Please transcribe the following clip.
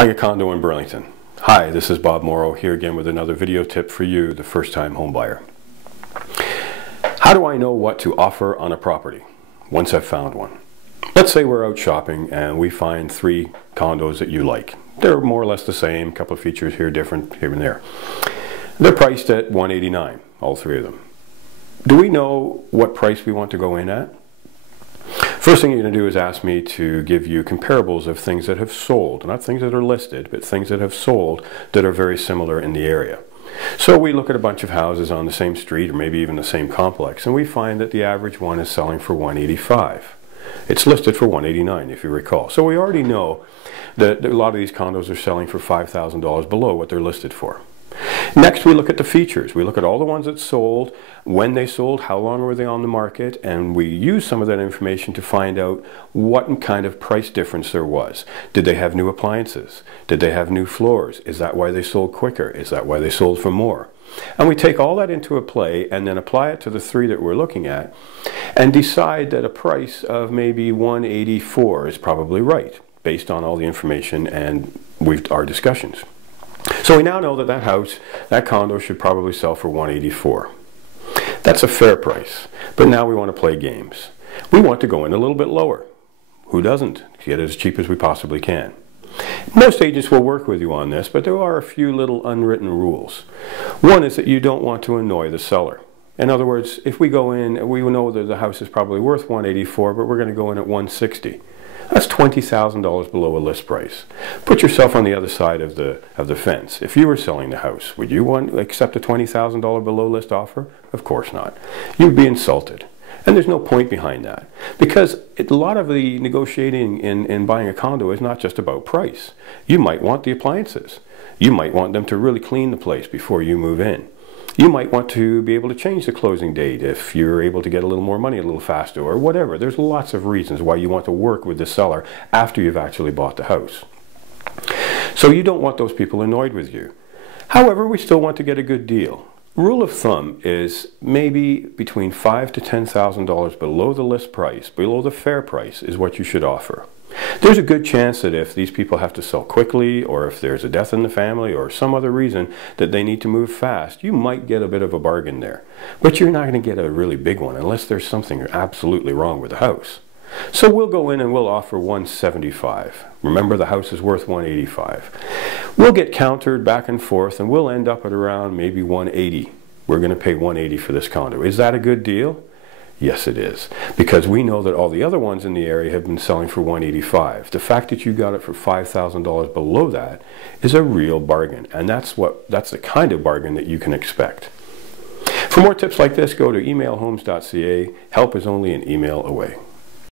Buying a condo in Burlington. Hi, this is Bob Morrow here again with another video tip for you, the first-time home buyer. How do I know what to offer on a property once I've found one? Let's say we're out shopping and we find 3 condos that you like. They're more or less the same, a couple of features here different here and there. They're priced at $189, all 3 of them. Do we know what price we want to go in at? First thing you're going to do is ask me to give you comparables of things that have sold, not things that are listed, but things that have sold that are very similar in the area. So we look at a bunch of houses on the same street or maybe even the same complex, and we find that the average one is selling for $185. It's listed for $189 if you recall. So we already know that a lot of these condos are selling for $5,000 below what they're listed for. Next, we look at the features. We look at all the ones that sold, when they sold, how long were they on the market, and we use some of that information to find out what kind of price difference there was. Did they have new appliances? Did they have new floors? Is that why they sold quicker? Is that why they sold for more? And we take all that into a play and then apply it to the 3 that we're looking at and decide that a price of maybe $184 is probably right based on all the information and our discussions. So we now know that that condo should probably sell for $184. That's a fair price, but now we want to play games. We want to go in a little bit lower. Who doesn't? Get it as cheap as we possibly can. Most agents will work with you on this, but there are a few little unwritten rules. One is that you don't want to annoy the seller. In other words, if we go in, we know that the house is probably worth $184, but we're going to go in at $160. That's $20,000 below a list price. Put yourself on the other side of the fence. If you were selling the house, would you want to accept a $20,000 below list offer? Of course not. You'd be insulted. And there's no point behind that. Because a lot of the negotiating in buying a condo is not just about price. You might want the appliances. You might want them to really clean the place before you move in. You might want to be able to change the closing date if you're able to get a little more money a little faster or whatever. There's lots of reasons why you want to work with the seller after you've actually bought the house. So you don't want those people annoyed with you. However, we still want to get a good deal. Rule of thumb is maybe between $5,000 to $10,000 below the list price, below the fair price, is what you should offer. There's a good chance that if these people have to sell quickly, or if there's a death in the family, or some other reason that they need to move fast, you might get a bit of a bargain there. But you're not going to get a really big one unless there's something absolutely wrong with the house. So we'll go in and we'll offer $175. Remember, the house is worth $185. We'll get countered back and forth, and we'll end up at around maybe $180. We're going to pay $180 for this condo. Is that a good deal? Yes, it is, because we know that all the other ones in the area have been selling for $185. The fact that you got it for $5,000 below that is a real bargain, and that's the kind of bargain that you can expect. For more tips like this, go to emailhomes.ca. Help is only an email away.